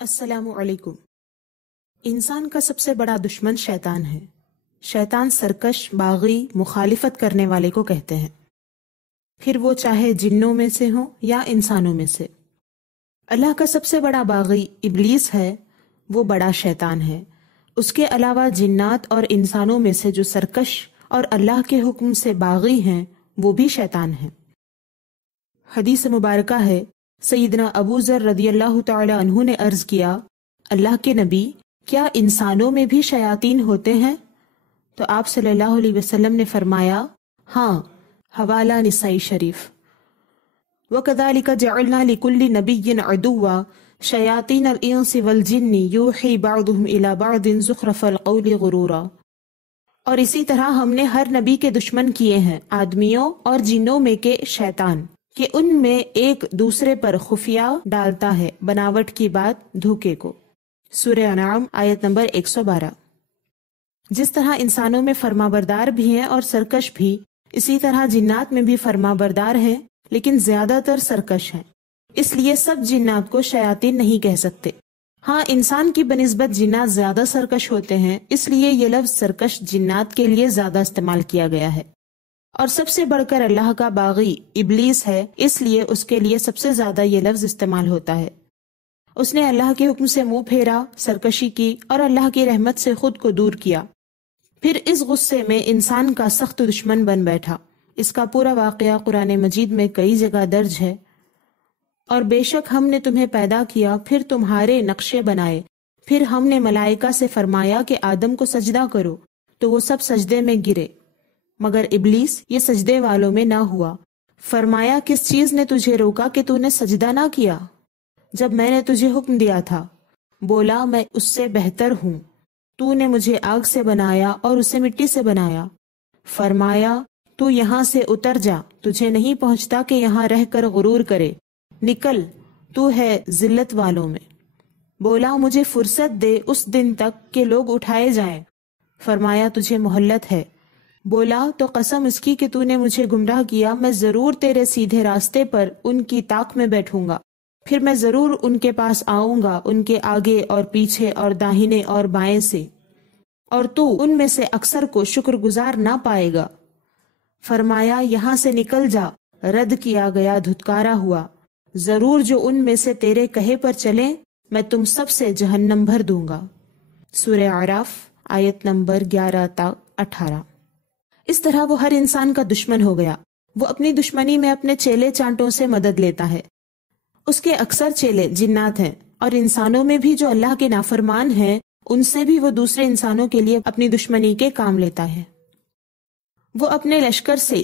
السلام علیکم۔ انسان کا سب سے بڑا دشمن شیطان ہے۔ شیطان سرکش، باغی، مخالفت کرنے والے کو کہتے ہیں، پھر وہ چاہے جنوں میں سے ہوں یا انسانوں میں سے۔ اللہ کا سب سے بڑا باغی ابلیس ہے، وہ بڑا شیطان ہے۔ اس کے علاوہ جنات اور انسانوں میں سے جو سرکش اور اللہ کے حکم سے باغی ہیں وہ بھی شیطان ہیں۔ حدیث مبارکہ ہے، سیدنا ابو ذر رضی اللہ تعالی عنہ نے عرض کیا، اللہ کے نبی، کیا انسانوں میں بھی شیاطین ہوتے ہیں؟ تو آپ صلی اللہ علیہ وسلم نے فرمایا، ہاں، حوالہ نسائی شریف۔ وَكَذَلِكَ جَعَلْنَا لِكُلِّ نَبِيٍّ عَدُوًّا شَيَاطِينَ الْإِنسِ وَالْجِنِّ يُوحِي بَعْضُهُمْ إِلَى بَعْضٍ زُخْرَفَ الْقَوْلِ غُرُورًا۔ اور اسی طرح ہم نے ہر نبی کے دشمن کیے ہیں آدمیوں اور جنوں میں کے شیطان، کہ ان میں ایک دوسرے پر خفیہ ڈالتا ہے بناوٹ کی بات، دھوکے کو۔ سورہ انعام آیت نمبر 112۔ جس طرح انسانوں میں فرما بردار بھی ہیں اور سرکش بھی، اسی طرح جنات میں بھی فرما بردار ہیں لیکن زیادہ تر سرکش ہیں۔ اس لیے سب جنات کو شیاطین نہیں کہہ سکتے۔ ہاں، انسان کی بنسبت جنات زیادہ سرکش ہوتے ہیں، اس لیے یہ لفظ سرکش جنات کے لیے زیادہ استعمال کیا گیا ہے۔ اور سب سے بڑھ کر اللہ کا باغی ابلیس ہے، اس لیے اس کے لیے سب سے زیادہ یہ لفظ استعمال ہوتا ہے۔ اس نے اللہ کے حکم سے منہ پھیرا، سرکشی کی اور اللہ کی رحمت سے خود کو دور کیا، پھر اس غصے میں انسان کا سخت دشمن بن بیٹھا۔ اس کا پورا واقعہ قرآن مجید میں کئی جگہ درج ہے۔ اور بے شک ہم نے تمہیں پیدا کیا، پھر تمہارے نقشے بنائے، پھر ہم نے ملائکہ سے فرمایا کہ آدم کو سجدہ کرو، تو وہ سب سجدے میں گرے مگر ابلیس یہ سجدے والوں میں نہ ہوا۔ فرمایا، کس چیز نے تجھے روکا کہ تو نے سجدہ نہ کیا جب میں نے تجھے حکم دیا تھا؟ بولا، میں اس سے بہتر ہوں، تو نے مجھے آگ سے بنایا اور اسے مٹی سے بنایا۔ فرمایا، تو یہاں سے اتر جا، تجھے نہیں پہنچتا کہ یہاں رہ کر غرور کرے، نکل، تو ہے ذلت والوں میں۔ بولا، مجھے فرصت دے اس دن تک کہ لوگ اٹھائے جائیں۔ فرمایا، تجھے مہلت ہے۔ بولا، تو قسم اس کی کہ تو نے مجھے گمراہ کیا، میں ضرور تیرے سیدھے راستے پر ان کی طاق میں بیٹھوں گا، پھر میں ضرور ان کے پاس آؤں گا، ان کے آگے اور پیچھے اور داہنے اور بائیں سے، اور تو ان میں سے اکثر کو شکر گزار نہ پائے گا۔ فرمایا، یہاں سے نکل جا، رد کیا گیا، دھتکارا ہوا، ضرور جو ان میں سے تیرے کہے پر چلیں میں تم سب سے جہنم بھر دوں گا۔ سورہ اعراف آیت نمبر 11 تا 18۔ اس طرح وہ ہر انسان کا دشمن ہو گیا۔ وہ اپنی دشمنی میں اپنے چیلے چانٹوں سے مدد لیتا ہے۔ اس کے اکثر چیلے جنات ہیں، اور انسانوں میں بھی جو اللہ کے نافرمان ہیں ان سے بھی وہ دوسرے انسانوں کے لیے اپنی دشمنی کے کام لیتا ہے۔ وہ اپنے لشکر سے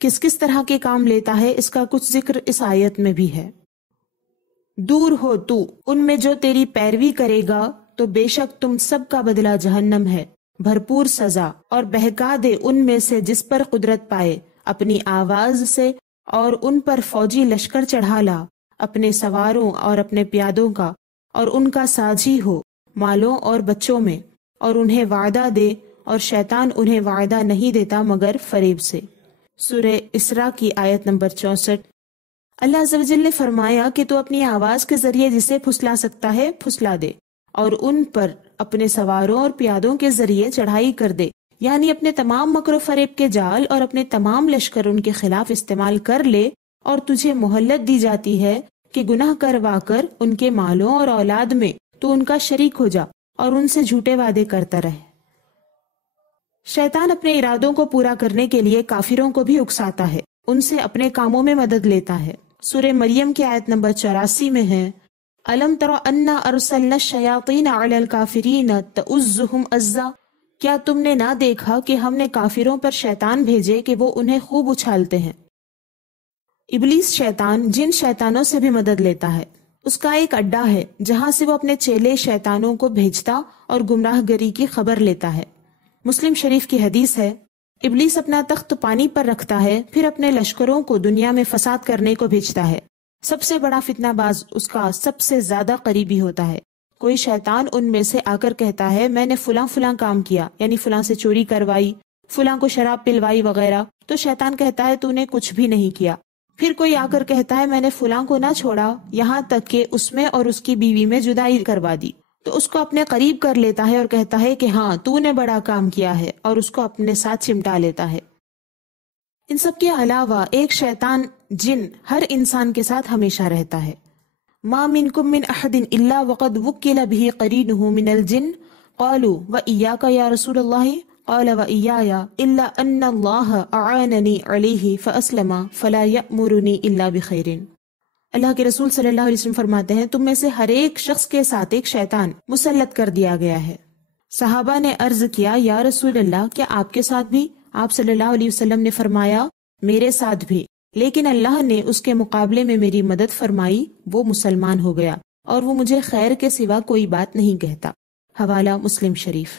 کس کس طرح کے کام لیتا ہے، اس کا کچھ ذکر اس آیت میں بھی ہے۔ دور ہو تو ان میں جو تیری پیروی کرے گا، تو بے شک تم سب کا بدلہ جہنم ہے، بھرپور سزا، اور بہکا دے ان میں سے جس پر قدرت پائے اپنی آواز سے، اور ان پر فوجی لشکر چڑھا لا اپنے سواروں اور اپنے پیادوں کا، اور ان کا ساجی ہو مالوں اور بچوں میں، اور انہیں وعدہ دے، اور شیطان انہیں وعدہ نہیں دیتا مگر فریب سے۔ سورہ اسراء کی آیت نمبر 64۔ اللہ عز و جل نے فرمایا کہ تو اپنی آواز کے ذریعے جسے پھسلا سکتا ہے پھسلا دے، اور ان پر اپنے سواروں اور پیادوں کے ذریعے چڑھائی کر دے، یعنی اپنے تمام مکر و فریب کے جال اور اپنے تمام لشکر ان کے خلاف استعمال کر لے، اور تجھے مہلت دی جاتی ہے کہ گناہ کروا کر ان کے مالوں اور اولاد میں تو ان کا شریک ہو جا اور ان سے جھوٹے وعدے کرتا رہے۔ شیطان اپنے ارادوں کو پورا کرنے کے لیے کافروں کو بھی اکساتا ہے، ان سے اپنے کاموں میں مدد لیتا ہے۔ سورہ مریم کی آیت نمبر 84 میں ہے، أَلَمْ تَرَ أَنَّا أَرْسَلْنَا الشَّيَاطِينَ عَلَى الْكَافِرِينَ تَؤُزُّهُمْ أَزًّا۔ کیا تم نے نہ دیکھا کہ ہم نے کافروں پر شیطان بھیجے کہ وہ انہیں خوب اچھالتے ہیں۔ ابلیس شیطان جن شیطانوں سے بھی مدد لیتا ہے، اس کا ایک اڈا ہے جہاں سے وہ اپنے چیلے شیطانوں کو بھیجتا اور گمراہ گری کی خبر لیتا ہے۔ مسلم شریف کی حدیث ہے، ابلیس اپنا تخت پانی پر رکھتا ہے، پھر اپنے لشکروں کو دنیا میں فساد کرنے کو بھیجتا ہے۔ سب سے بڑا فتنہ باز اس کا سب سے زیادہ قریبی ہوتا ہے۔ کوئی شیطان ان میں سے آ کر کہتا ہے، میں نے فلاں فلاں کام کیا، یعنی فلاں سے چوری کروائی، فلاں کو شراب پلوائی وغیرہ، تو شیطان کہتا ہے تو نے کچھ بھی نہیں کیا۔ پھر کوئی آ کر کہتا ہے میں نے فلاں کو نہ چھوڑا یہاں تک کہ اس میں اور اس کی بیوی میں جدائی کروا دی، تو اس کو اپنے قریب کر لیتا ہے اور کہتا ہے کہ ہاں تو نے بڑا کام کیا ہے، اور اس کو اپنے ساتھ چمٹا لیتا ہے۔ ان سب کے علاوہ ایک شیطان جن ہر انسان کے ساتھ ہمیشہ رہتا ہے۔ ما منکم من احد الا وقد وکل به قرینہ من الجن قالوا وإیاک یا رسول اللہ قال وإیایا الا ان اللہ اعاننی علیہ فاسلم فلا یأمرنی الا بخیر۔ اللہ کے رسول صلی اللہ علیہ وسلم فرماتے ہیں تم میں سے ہر ایک شخص کے ساتھ ایک شیطان مسلط کر دیا گیا ہے۔ صحابہ نے عرض کیا یا رسول اللہ کیا آپ کے ساتھ بھی؟ آپ صلی اللہ علیہ وسلم نے فرمایا میرے ساتھ بھی، لیکن اللہ نے اس کے مقابلے میں میری مدد فرمائی، وہ مسلمان ہو گیا اور وہ مجھے خیر کے سوا کوئی بات نہیں کہتا۔ حوالہ مسلم شریف۔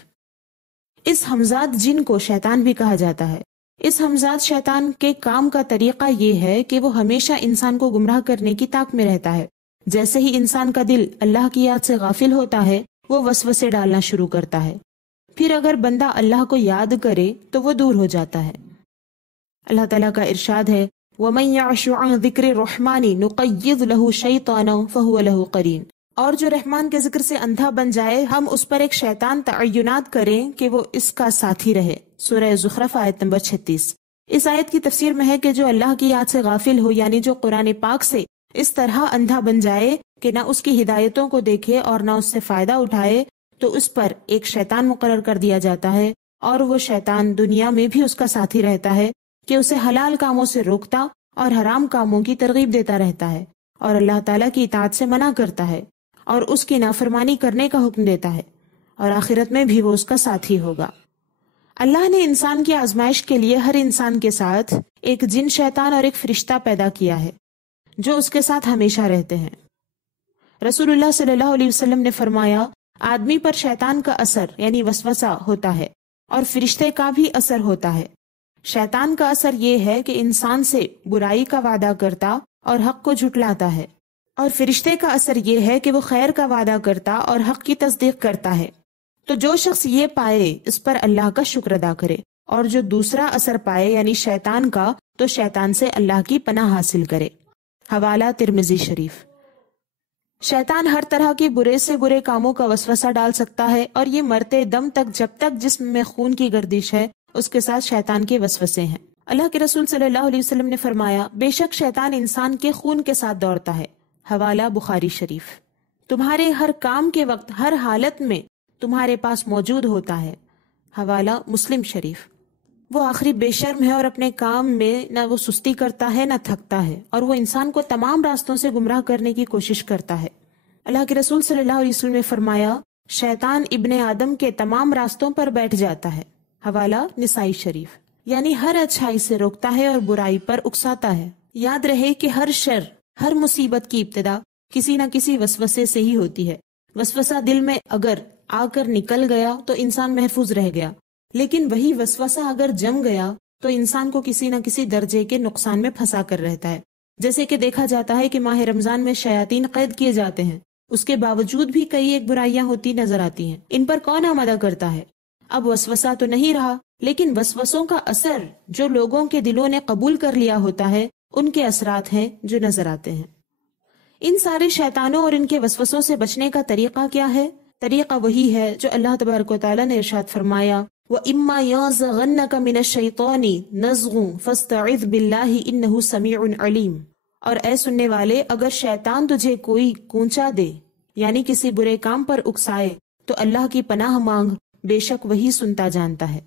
اس ہمزاد جن کو شیطان بھی کہا جاتا ہے۔ اس ہمزاد شیطان کے کام کا طریقہ یہ ہے کہ وہ ہمیشہ انسان کو گمراہ کرنے کی طاق میں رہتا ہے۔ جیسے ہی انسان کا دل اللہ کی یاد سے غافل ہوتا ہے وہ وسوسے ڈالنا شروع کرتا ہے، پھر اگر بندہ اللہ کو یاد کرے تو وہ دور ہو جاتا ہے۔ اللہ تعالیٰ کا ارشاد ہے وَمَن يَعْشُ عَن ذِكْرِ الرَّحْمَنِ نُقَيِّضْ لَهُ شَيْطَانًا فَهُوَ لَهُ قَرِينٌ۔ اور جو رحمان کے ذکر سے اندھا بن جائے ہم اس پر ایک شیطان تعینات کریں کہ وہ اس کا ساتھی رہے۔ سورہ زخرف آیت نمبر 36۔ اس آیت کی تفسیر میں ہے کہ جو اللہ کی یاد سے غافل ہو، یعنی جو قرآن پاک سے اس طرح اندھا بن جائے کہ نہ اس کی ہدایتوں کو دیکھے اور نہ اس سے فائدہ اٹھائے، تو اس پر ایک شیطان مقرر کر دیا جاتا ہے، اور وہ شیطان دنیا میں بھی اس کا ساتھی رہتا ہے کہ اسے حلال کاموں سے روکتا اور حرام کاموں کی ترغیب دیتا رہتا ہے، اور اللہ تعالیٰ کی اطاعت سے منع کرتا ہے اور اس کی نافرمانی کرنے کا حکم دیتا ہے، اور آخرت میں بھی وہ اس کا ساتھی ہوگا۔ اللہ نے انسان کی آزمائش کے لیے ہر انسان کے ساتھ ایک جن شیطان اور ایک فرشتہ پیدا کیا ہے جو اس کے ساتھ ہمیشہ رہتے ہیں۔ رسول اللہ صلی اللہ علیہ وسلم نے فرمایا آدمی پر شیطان کا اثر یعنی وسوسہ ہوتا ہے اور فرشتے کا بھی اثر ہوتا ہے۔ شیطان کا اثر یہ ہے کہ انسان سے برائی کا وعدہ کرتا اور حق کو جھٹلاتا ہے، اور فرشتے کا اثر یہ ہے کہ وہ خیر کا وعدہ کرتا اور حق کی تصدیق کرتا ہے۔ تو جو شخص یہ پائے اس پر اللہ کا شکر ادا کرے، اور جو دوسرا اثر پائے یعنی شیطان کا تو شیطان سے اللہ کی پناہ حاصل کرے۔ حوالہ ترمذی شریف۔ شیطان ہر طرح کے برے سے برے کاموں کا وسوسہ ڈال سکتا ہے، اور یہ مرتے دم تک جب تک جسم میں خون کی گردش ہے اس کے ساتھ شیطان کے وسوسے ہیں۔ اللہ کے رسول صلی اللہ علیہ وسلم نے فرمایا بے شک شیطان انسان کے خون کے ساتھ دوڑتا ہے۔ حوالہ بخاری شریف۔ تمہارے ہر کام کے وقت ہر حالت میں تمہارے پاس موجود ہوتا ہے۔ حوالہ مسلم شریف۔ وہ آخری بے شرم ہے اور اپنے کام میں نہ وہ سستی کرتا ہے نہ تھکتا ہے، اور وہ انسان کو تمام راستوں سے گمراہ کرنے کی کوشش کرتا ہے۔ اللہ کے رسول صلی اللہ علیہ وسلم نے فرمایا شیطان ابن آدم کے تمام راستوں پر بیٹھ جاتا ہے۔ حوالہ نسائی شریف۔ یعنی ہر اچھائی سے روکتا ہے اور برائی پر اکساتا ہے۔ یاد رہے کہ ہر شر، ہر مصیبت کی ابتدا کسی نہ کسی وسوسے سے ہی ہوتی ہے۔ وسوسہ دل میں اگر آ کر نکل گیا تو انسان محفوظ رہ گیا، لیکن وہی وسوسہ اگر جم گیا تو انسان کو کسی نہ کسی درجے کے نقصان میں پھنسا کر رہتا ہے۔ جیسے کہ دیکھا جاتا ہے کہ ماہ رمضان میں شیاطین قید کیے جاتے ہیں، اس کے باوجود بھی کئی ایک برائیاں ہوتی نظر آتی ہیں۔ ان پر کون آمادہ کرتا ہے؟ اب وسوسہ تو نہیں رہا، لیکن وسوسوں کا اثر جو لوگوں کے دلوں نے قبول کر لیا ہوتا ہے ان کے اثرات ہیں جو نظر آتے ہیں۔ ان سارے شیطانوں اور ان کے وسوسوں سے بچنے کا طریقہ کیا ہے؟ طریقہ وہی ہے جو اللہ تبارک و تعالیٰ نے ارشاد فرمایا وَإِمَّا يَنزَغَنَّكَ مِنَ الشَّيْطَانِ نَزْغٌ فَاسْتَعِذْ بِاللَّهِ إِنَّهُ سَمِيعٌ عَلِيمٌ۔ اور اے سننے والے، اگر شیطان تجھے کوئی کونچا دے یعنی کسی برے کام پر اکسائے تو اللہ کی پناہ مانگ، بے شک وہی سنتا جانتا ہے۔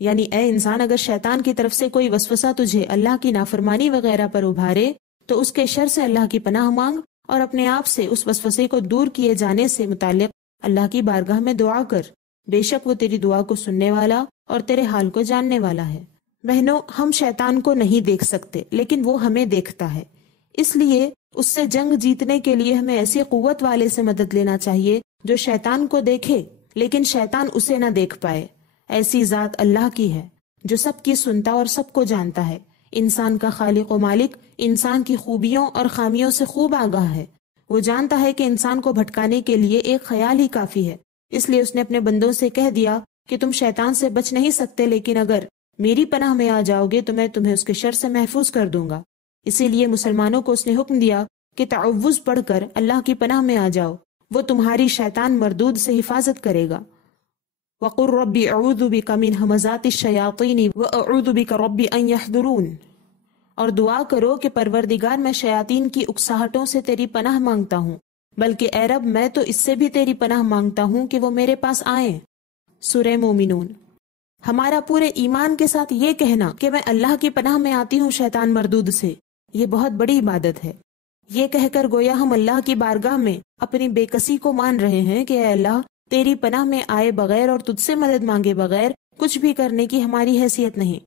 یعنی اے انسان، اگر شیطان کی طرف سے کوئی وسوسہ تجھے اللہ کی نافرمانی وغیرہ پر ابھارے تو اس کے شر سے اللہ کی پناہ مانگ، اور اپنے آپ سے اس وسوسے کو دور کیے جانے سے متعلق اللہ کی بارگاہ میں دعا کر، بے شک وہ تیری دعا کو سننے والا اور تیرے حال کو جاننے والا ہے۔ بہنوں، ہم شیطان کو نہیں دیکھ سکتے لیکن وہ ہمیں دیکھتا ہے، اس لیے اس سے جنگ جیتنے کے لیے ہمیں ایسی قوت والے سے مدد لینا چاہیے جو شیطان کو دیکھے لیکن شیطان اسے نہ دیکھ پائے۔ ایسی ذات اللہ کی ہے جو سب کی سنتا اور سب کو جانتا ہے۔ انسان کا خالق و مالک انسان کی خوبیوں اور خامیوں سے خوب آگاہ ہے۔ وہ جانتا ہے کہ انسان کو بھٹکانے کے لیے ایک خیال ہی کافی ہے، اس لیے اس نے اپنے بندوں سے کہہ دیا کہ تم شیطان سے بچ نہیں سکتے، لیکن اگر میری پناہ میں آ جاؤ گے تو میں تمہیں اس کے شر سے محفوظ کر دوں گا۔ اسی لیے مسلمانوں کو اس نے حکم دیا کہ تعوذ پڑھ کر اللہ کی پناہ میں آ جاؤ، وہ تمہاری شیطان مردود سے حفاظت کرے گا۔ وَقُلْ رَبِّ أَعُوذُ بِكَ مِنْ هَمَزَاتِ الشَّيَاطِينِ وَأَعُوذُ بِكَ رَبِّ أَنْ يَحْضُرُونَ، اور دعا کرو کہ پروردگار میں شیاطین کی اکساہٹوں سے تیری پناہ مانگتا ہوں، بلکہ اے رب میں تو اس سے بھی تیری پناہ مانگتا ہوں کہ وہ میرے پاس آئیں۔ سورہ مومنون۔ ہمارا پورے ایمان کے ساتھ یہ کہنا کہ میں اللہ کی پناہ میں آتی ہوں شیطان مردود سے، یہ بہت بڑی عبادت ہے۔ یہ کہہ کر گویا ہم اللہ کی بارگاہ میں اپنی بے کسی کو مان رہے ہیں کہ اے اللہ، تیری پناہ میں آئے بغیر اور تجھ سے مدد مانگے بغیر کچھ بھی کرنے کی ہماری حیثیت نہیں،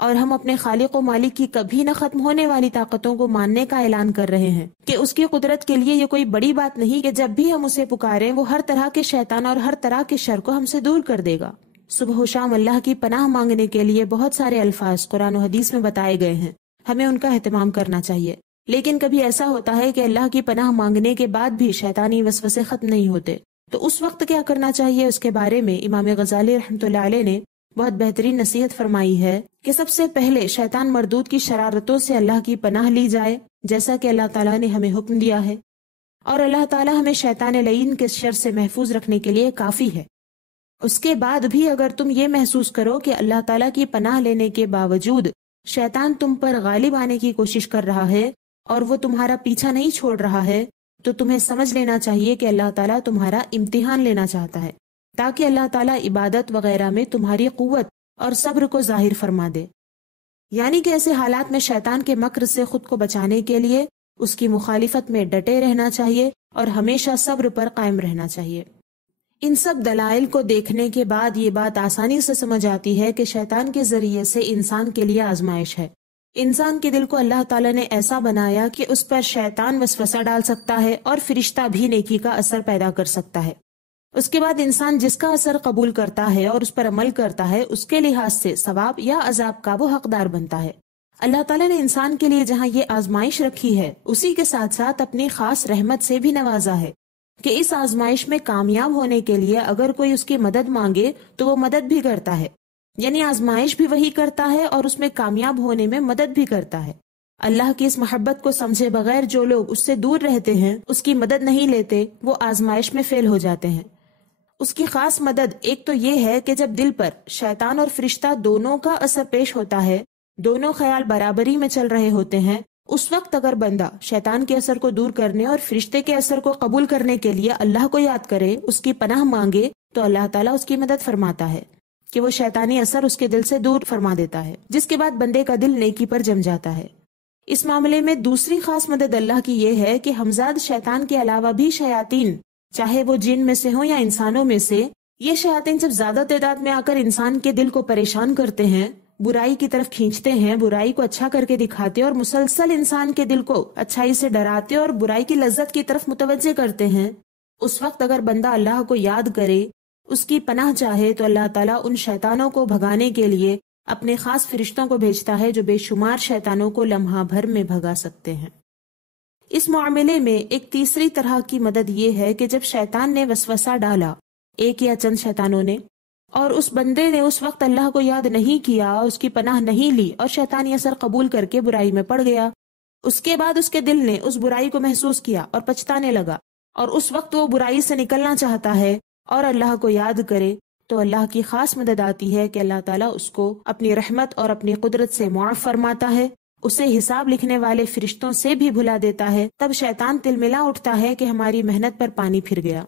اور ہم اپنے خالق و مالک کی کبھی نہ ختم ہونے والی طاقتوں کو ماننے کا اعلان کر رہے ہیں کہ اس کی قدرت کے لیے یہ کوئی بڑی بات نہیں کہ جب بھی ہم اسے پکاریں وہ ہر طرح کے شیطان اور ہر طرح کے شر کو ہم سے دور کر دے گا۔ صبح و شام اللہ کی پناہ مانگنے کے لیے بہت سارے الفاظ قرآن و حدیث میں بتائے گئے ہیں، ہمیں ان کا اہتمام کرنا چاہیے۔ لیکن کبھی ایسا ہوتا ہے کہ اللہ کی پناہ مانگنے کے بعد بھی شیطانی وسوسے ختم نہیں ہوتے، تو اس وقت کیا کرنا چاہیے؟ اس کے بارے میں امام غزالی رحمۃ اللہ علیہ نے بہت بہترین نصیحت فرمائی ہے کہ سب سے پہلے شیطان مردود کی شرارتوں سے اللہ کی پناہ لی جائے، جیسا کہ اللہ تعالیٰ نے ہمیں حکم دیا ہے، اور اللہ تعالیٰ ہمیں شیطان لعین کے شر سے محفوظ رکھنے کے لیے کافی ہے۔ اس کے بعد بھی اگر تم یہ محسوس کرو کہ اللہ تعالیٰ کی پناہ لینے کے باوجود شیطان تم پر غالب آنے کی کوشش کر رہا ہے اور وہ تمہارا پیچھا نہیں چھوڑ رہا ہے، تو تمہیں سمجھ لینا چاہیے کہ اللہ تعالیٰ تمہارا امتحان لینا چاہتا ہے، تاکہ اللہ تعالیٰ عبادت وغیرہ میں تمہاری قوت اور صبر کو ظاہر فرما دے۔ یعنی کہ ایسے حالات میں شیطان کے مکر سے خود کو بچانے کے لیے اس کی مخالفت میں ڈٹے رہنا چاہیے اور ہمیشہ صبر پر قائم رہنا چاہیے۔ ان سب دلائل کو دیکھنے کے بعد یہ بات آسانی سے سمجھ آتی ہے کہ شیطان کے ذریعے سے انسان کے لیے آزمائش ہے۔ انسان کے دل کو اللہ تعالیٰ نے ایسا بنایا کہ اس پر شیطان وسوسہ ڈال سکتا ہے اور فرشتہ بھی نیکی کا اثر پیدا کر سکتا ہے۔ اس کے بعد انسان جس کا اثر قبول کرتا ہے اور اس پر عمل کرتا ہے، اس کے لحاظ سے ثواب یا عذاب کا وہ حقدار بنتا ہے۔ اللہ تعالیٰ نے انسان کے لیے جہاں یہ آزمائش رکھی ہے، اسی کے ساتھ ساتھ اپنی خاص رحمت سے بھی نوازا ہے کہ اس آزمائش میں کامیاب ہونے کے لیے اگر کوئی اس کی مدد مانگے تو وہ مدد بھی کرتا ہے، یعنی آزمائش بھی وہی کرتا ہے اور اس میں کامیاب ہونے میں مدد بھی کرتا ہے۔ اللہ کی اس محبت کو سمجھے بغیر جو لوگ اس سے دور رہتے ہیں، اس کی مدد نہیں لیتے، وہ آزمائش میں فیل ہو جاتے ہیں۔ اس کی خاص مدد ایک تو یہ ہے کہ جب دل پر شیطان اور فرشتہ دونوں کا اثر پیش ہوتا ہے، دونوں خیال برابری میں چل رہے ہوتے ہیں، اس وقت اگر بندہ شیطان کے اثر کو دور کرنے اور فرشتے کے اثر کو قبول کرنے کے لیے اللہ کو یاد کرے، اس کی پناہ مانگے، تو اللہ تعالیٰ اس کی مدد فرماتا ہے کہ وہ شیطانی اثر اس کے دل سے دور فرما دیتا ہے، جس کے بعد بندے کا دل نیکی پر جم جاتا ہے۔ اس معاملے میں دوسری خاص مدد اللہ کی یہ ہے کہ ہمزاد شیطان کے علاوہ بھی شیاطین، چاہے وہ جن میں سے ہوں یا انسانوں میں سے، یہ شیاطین جب زیادہ تعداد میں آ کر انسان کے دل کو پریشان کرتے ہیں، برائی کی طرف کھینچتے ہیں، برائی کو اچھا کر کے دکھاتے اور مسلسل انسان کے دل کو اچھائی سے ڈراتے اور برائی کی لذت کی طرف متوجہ کرتے ہیں، اس وقت اگر بندہ اللہ کو یاد کرے، اس کی پناہ چاہے، تو اللہ تعالیٰ ان شیطانوں کو بھگانے کے لیے اپنے خاص فرشتوں کو بھیجتا ہے جو بے شمار شیطانوں کو لمحہ بھر میں بھگا سکتے ہیں۔ اس معاملے میں ایک تیسری طرح کی مدد یہ ہے کہ جب شیطان نے وسوسہ ڈالا، ایک یا چند شیطانوں نے، اور اس بندے نے اس وقت اللہ کو یاد نہیں کیا، اس کی پناہ نہیں لی اور شیطانی اثر قبول کر کے برائی میں پڑ گیا، اس کے بعد اس کے دل نے اس برائی کو محسوس کیا اور پچھتانے لگا، اور اس وقت وہ برائی سے نکلنا چاہتا ہے اور اللہ کو یاد کرے، تو اللہ کی خاص مدد آتی ہے کہ اللہ تعالیٰ اس کو اپنی رحمت اور اپنی قدرت سے معاف فرماتا ہے، اسے حساب لکھنے والے فرشتوں سے بھی بھلا دیتا ہے۔ تب شیطان تلملا اٹھتا ہے کہ ہماری محنت پر پانی پھر گیا۔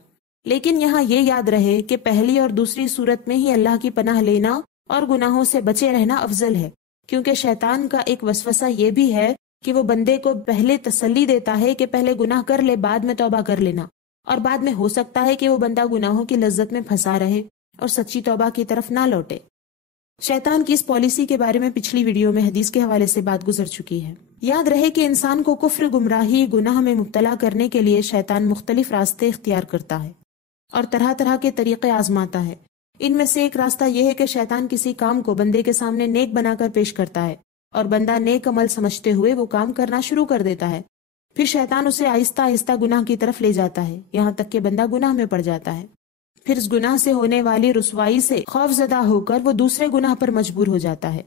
لیکن یہاں یہ یاد رہے کہ پہلی اور دوسری صورت میں ہی اللہ کی پناہ لینا اور گناہوں سے بچے رہنا افضل ہے، کیونکہ شیطان کا ایک وسوسہ یہ بھی ہے کہ وہ بندے کو پہلے تسلی دیتا ہے کہ پہلے گناہ کر لے، بعد میں توبہ کر لینا، اور بعد میں ہو سکتا ہے کہ وہ بندہ گناہوں کی لذت میں پھنسا رہے اور سچی توبہ کی طرف نہ لوٹے۔ شیطان کی اس پالیسی کے بارے میں پچھلی ویڈیو میں حدیث کے حوالے سے بات گزر چکی ہے۔ یاد رہے کہ انسان کو کفر، گمراہی، گناہ میں مبتلا کرنے کے لیے شیطان مختلف راستے اختیار کرتا ہے اور طرح طرح کے طریقے آزماتا ہے۔ ان میں سے ایک راستہ یہ ہے کہ شیطان کسی کام کو بندے کے سامنے نیک بنا کر پیش کرتا ہے اور بندہ نیک عمل سمجھتے ہوئے وہ کام کرنا شروع کر دیتا ہے، پھر شیطان اسے آہستہ آہستہ گناہ کی طرف لے جاتا ہے، یہاں تک کہ بندہ گناہ میں پڑ جاتا ہے۔ پھر اس گناہ سے ہونے والی رسوائی سے خوف زدہ ہو کر وہ دوسرے گناہ پر مجبور ہو جاتا ہے۔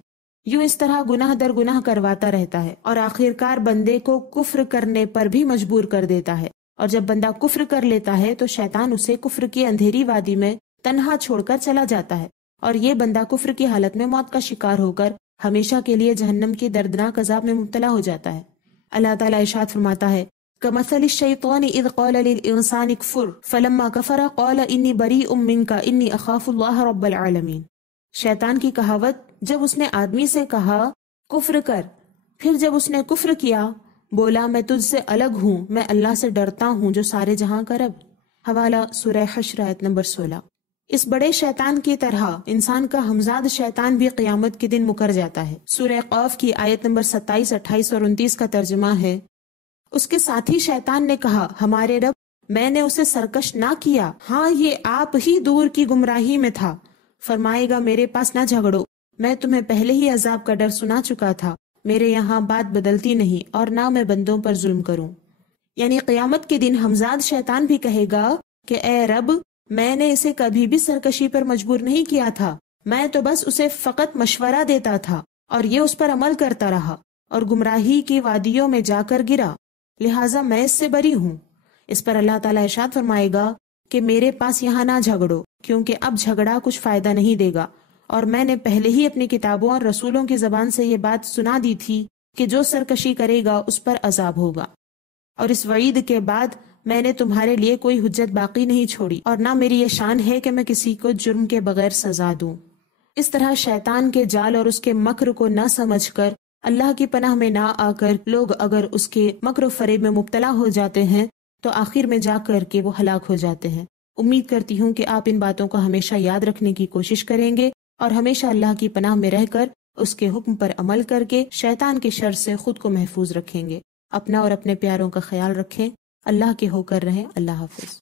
یوں اس طرح گناہ در گناہ کرواتا رہتا ہے اور آخرکار بندے کو کفر کرنے پر بھی مجبور کر دیتا ہے، اور جب بندہ کفر کر لیتا ہے تو شیطان اسے کفر کی اندھیری وادی میں تنہا چھوڑ کر چلا جاتا ہے، اور یہ بندہ کفر کی حالت میں موت کا شکار ہو کر ہمیشہ کے لیے جہنم کی دردناک عذاب میں مبتلا ہو جاتا ہے۔ اللہ تعالیٰ ارشاد فرماتا ہے كَمَثَلِ الشَّيْطَانِ إِذْ قَالَ لِلْإِنسَانِ اكْفُرْ فَلَمَّا كَفَرَ قَالَ إِنِّي بَرِيءٌ مِّنْكَ إِنِّي أَخَافُ اللَّهَ رَبَّ الْعَالَمِينَ۔ شیطان کی کہاوت، جب اس نے آدمی سے کہا کفر کر، پھر جب اس نے کفر کیا بولا میں تجھ سے الگ ہوں، میں اللہ سے ڈرتا ہوں جو سارے جہاں کا رب۔ حوالہ سورہ حشر آیت نمبر 16۔ اس بڑے شیطان کی طرح انسان کا ہمزاد شیطان بھی قیامت کے دن مکر جاتا ہے۔ سورہ قاف کی آیت نمبر 27، 28 اور 29 کا ترجمہ ہے، اس کے ساتھی شیطان نے کہا ہمارے رب میں نے اسے سرکش نہ کیا، ہاں یہ آپ ہی دور کی گمراہی میں تھا۔ فرمائے گا میرے پاس نہ جھگڑو، میں تمہیں پہلے ہی عذاب کا ڈر سنا چکا تھا، میرے یہاں بات بدلتی نہیں اور نہ میں بندوں پر ظلم کروں۔ یعنی قیامت کے دن ہمزاد شیطان بھی کہے گا کہ اے رب میں نے اسے کبھی بھی سرکشی پر مجبور نہیں کیا تھا، میں تو بس اسے فقط مشورہ دیتا تھا اور یہ اس پر عمل کرتا رہا اور گمراہی کی وادیوں میں جا کر گرا، لہٰذا میں اس سے بری ہوں۔ اس پر اللہ تعالیٰ ارشاد فرمائے گا کہ میرے پاس یہاں نہ جھگڑو، کیونکہ اب جھگڑا کچھ فائدہ نہیں دے گا، اور میں نے پہلے ہی اپنی کتابوں اور رسولوں کی زبان سے یہ بات سنا دی تھی کہ جو سرکشی کرے گا اس پر عذاب ہوگا، اور اس وعید کے بعد میں نے تمہارے لیے کوئی حجت باقی نہیں چھوڑی، اور نہ میری یہ شان ہے کہ میں کسی کو جرم کے بغیر سزا دوں۔ اس طرح شیطان کے جال اور اس کے مکر کو نہ سمجھ کر، اللہ کی پناہ میں نہ آ کر لوگ اگر اس کے مکر و فریب میں مبتلا ہو جاتے ہیں تو آخر میں جا کر کے وہ ہلاک ہو جاتے ہیں۔ امید کرتی ہوں کہ آپ ان باتوں کو ہمیشہ یاد رکھنے کی کوشش کریں گے اور ہمیشہ اللہ کی پناہ میں رہ کر اس کے حکم پر عمل کر کے شیطان کے شر سے خود کو محفوظ رکھیں گے۔ اپنا اور اپنے پیاروں کا خیال رکھیں۔ اللہ کے ہو کر رہیں۔ اللہ حافظ۔